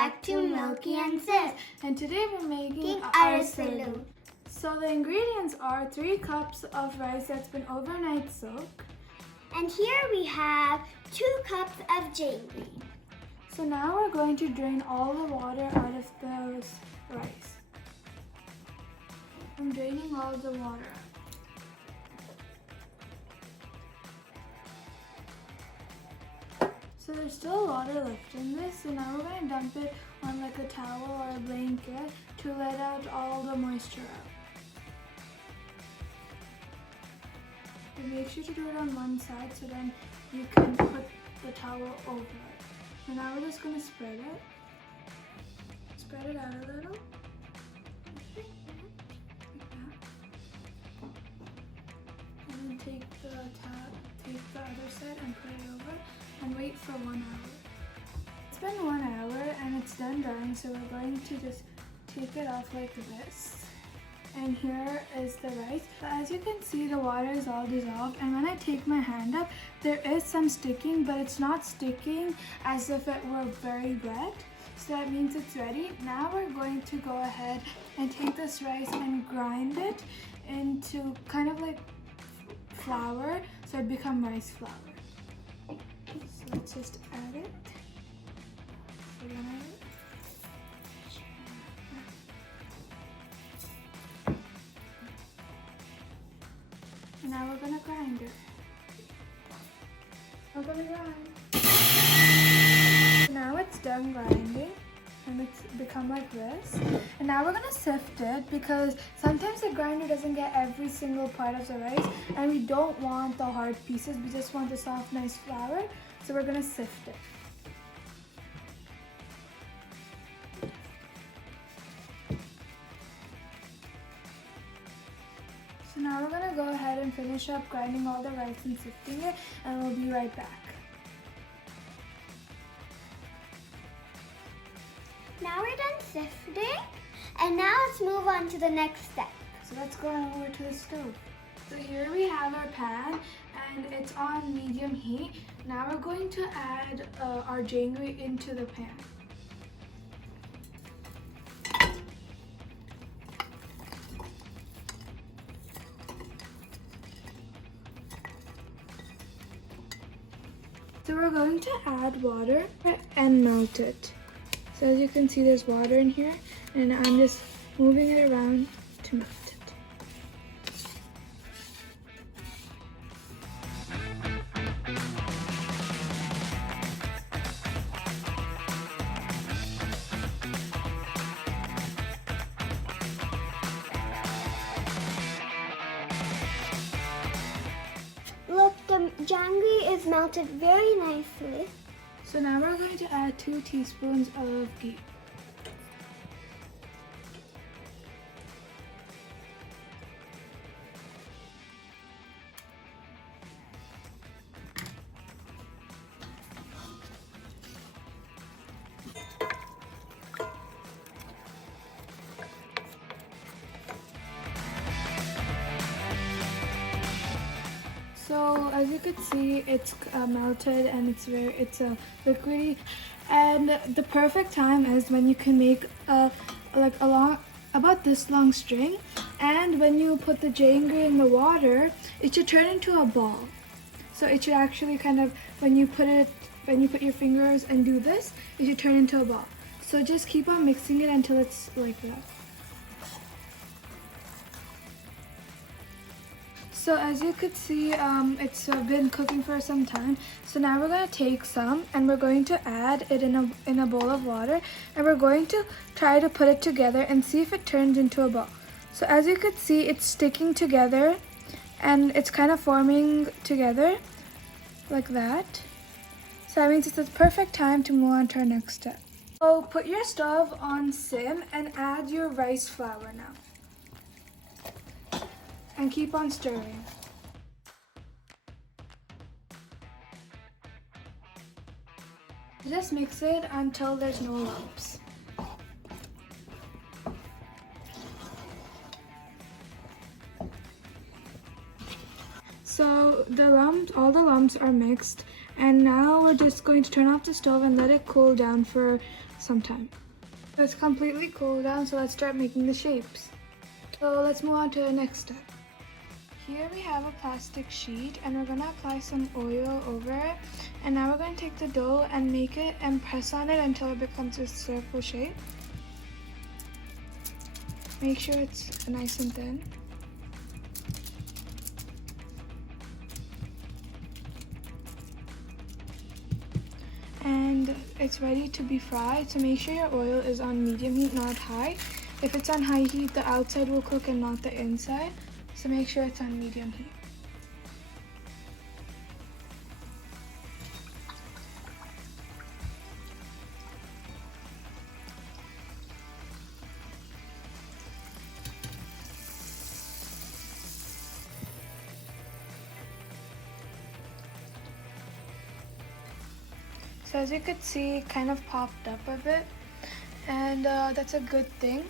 back to Milky and Sis. And today we're making Ariselu. So the ingredients are 3 cups of rice that's been overnight soaked. And here we have 2 cups of jaggery. So now we're going to drain all the water out of the rice. I'm draining all the water out. So there's still water left in this, so now we're going to dump it on like a towel or a blanket to let out all the moisture out. And make sure to do it on one side so then you can put the towel over it. And now we're just going to spread it. Spread it out a little. Like that. And then take the other side and put it over and wait for 1 hour. It's been 1 hour and it's done drying, so we're going to just take it off like this. And here is the rice. As you can see, the water is all dissolved, and when I take my hand up, there is some sticking, but it's not sticking as if it were very wet. So that means it's ready. Now we're going to go ahead and take this rice and grind it into kind of like flour, so it becomes rice flour. So let's just add it. And now we're gonna grind it. We're gonna grind. Now it's done grinding and it's become like this. And now we're gonna sift it because sometimes the grinder doesn't get every single part of the rice, and we don't want the hard pieces. We just want the soft, nice flour. So we're gonna sift it. So now we're gonna go ahead and finish up grinding all the rice and sifting it, and we'll be right back. Now we're done sifting, and now let's move on to the next step. So let's go over to the stove. So here we have our pan, and it's on medium heat. Now we're going to add our jaggery into the pan. So we're going to add water and melt it. So as you can see, there's water in here, and I'm just moving it around to melt it. Look, the jaggery is melted very nicely. So now we're going to add 2 teaspoons of ghee. So as you can see, it's melted and it's liquidy. And the perfect time is when you can make about this long string. And when you put the jaggery in the water, it should turn into a ball. So it should actually kind of, when you put your fingers and do this, it should turn into a ball. So just keep on mixing it until it's like that. So as you could see, it's been cooking for some time. So now we're going to take some and we're going to add it in a bowl of water, and we're going to try to put it together and see if it turns into a ball. So as you could see, it's sticking together and it's kind of forming together like that. So that means it's the perfect time to move on to our next step. So put your stove on sim and add your rice flour now. And keep on stirring. Just mix it until there's no lumps. So all the lumps are mixed, And now we're just going to turn off the stove and let it cool down for some time. It's completely cooled down, so let's start making the shapes. So let's move on to the next step. Here we have a plastic sheet and we're going to apply some oil over it. And now we're going to take the dough and make it and press on it until it becomes a circle shape. Make sure it's nice and thin. And it's ready to be fried, so make sure your oil is on medium heat, not high. If it's on high heat, the outside will cook and not the inside, so make sure it's on medium heat. So as you could see, it kind of popped up a bit, and that's a good thing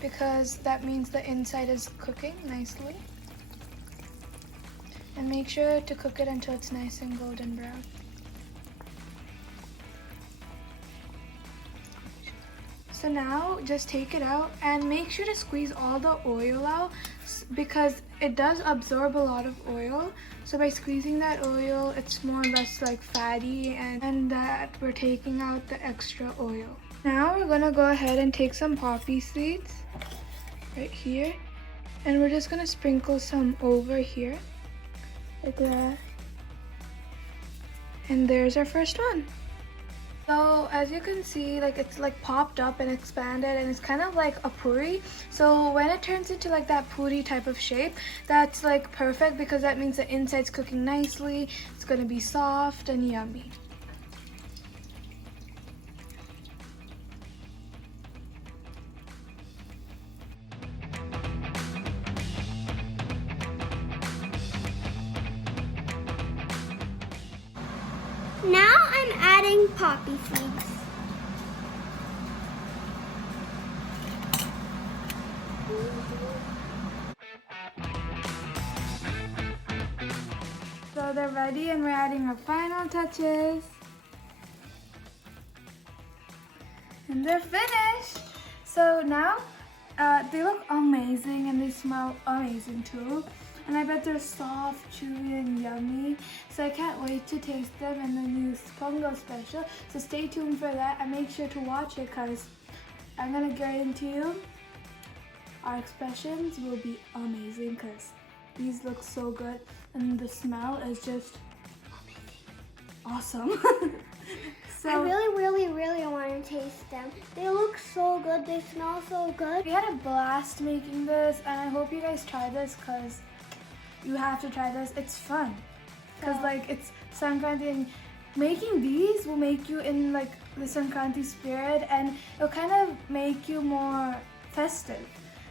because that means the inside is cooking nicely. And make sure to cook it until it's nice and golden brown. So now just take it out and make sure to squeeze all the oil out because it does absorb a lot of oil. So by squeezing that oil, it's more or less like fatty and that we're taking out the extra oil. Now we're gonna go ahead and take some poppy seeds right here. And we're just gonna sprinkle some over here like that. And there's our first one. So as you can see, like it's like popped up and expanded and it's kind of like a puri. So when it turns into like that puri type of shape, that's like perfect because that means the inside's cooking nicely. It's gonna be soft and yummy. Now I'm adding poppy seeds. So they're ready and we're adding our final touches. And they're finished. So now they look amazing and they smell amazing too. And I bet they're soft, chewy, and yummy. So I can't wait to taste them in the new Pongal special. So stay tuned for that and make sure to watch it because I'm gonna guarantee you our expressions will be amazing because these look so good and the smell is just awesome. So I really want to taste them. They look so good. They smell so good. we had a blast making this and I hope you guys try this because you have to try this. It's fun because like it's Sankranti and making these will make you in like the Sankranti spirit and it'll kind of make you more festive.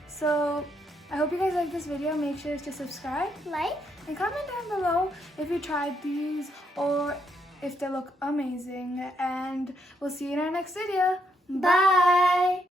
So I hope you guys like this video. Make sure to subscribe, Like, and comment down below if you tried these or if they look amazing. And we'll see you in our next video. bye.